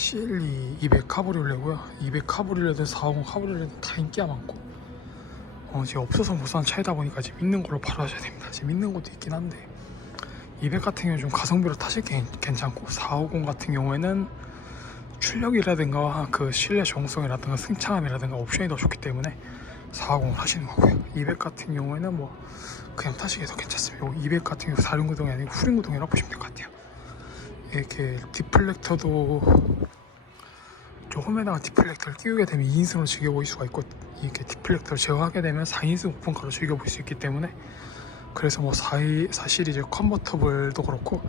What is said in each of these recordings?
CLE 200 카브리올레고요. 200 카브리올레도 450 카브리올레도 다 인기가 많고 어, 지금 없어서 못 사는 차이다 보니까 지금 있는 걸로 바로 하셔야 됩니다. 지금 있는 것도 있긴 한데 200 같은 경우는 좀 가성비로 타실 게 괜찮고 450 같은 경우에는 출력이라든가 그 실내 정성이라든가 승차감이라든가 옵션이 더 좋기 때문에 450을 하시는 거고요. 200 같은 경우에는 뭐 그냥 타시기 더 괜찮습니다. 200 같은 경우 4륜구동이 아니고 후륜구동이라고 보시면 될 것 같아요. 이렇게 디플렉터도 저 홈에다가 디플렉터를 끼우게 되면 2인승으로 즐겨볼 수가 있고 이렇게 디플렉터를 제어하게 되면 4인승 오픈카로 즐겨볼 수 있기 때문에 그래서 뭐 4, 4 시리즈 컨버터블도 그렇고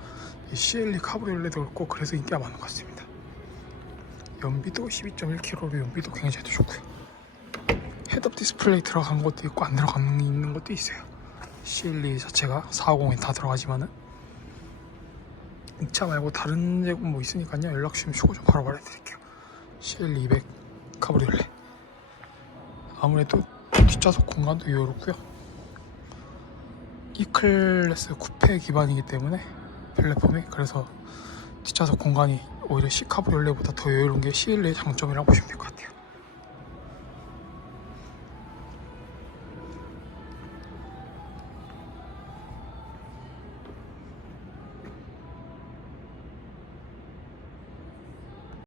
이 CLE 카브리올레도 그렇고 그래서 인기가 많은 것 같습니다. 연비도 12.1km로 연비도 굉장히 좋고요. 헤드업 디스플레이 들어간 것도 있고 안 들어가는 있는 것도 있어요. CLE 자체가 450에 다 들어가지만은 이차 말고 다른 제품 뭐 있으니까요 연락 주시면 추고 좀 바로 말해드릴게요. CL 200 카브리올레 아무래도 뒷좌석 공간도 여유롭고요. E 클래스 쿠페 기반이기 때문에 플랫폼이 그래서 뒷좌석 공간이 오히려 C 카브리올레보다 더 여유로운 게 CL의 장점이라고 보시면 될 것 같아요.